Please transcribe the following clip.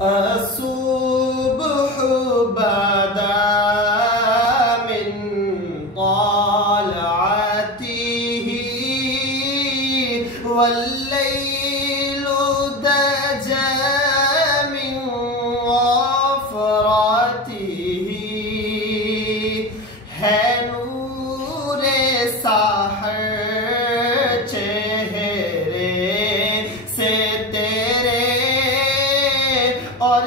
الصبح بدا من طلعته والليل دجى من وفرته ہے نور سحر چہرے سے تیرے اور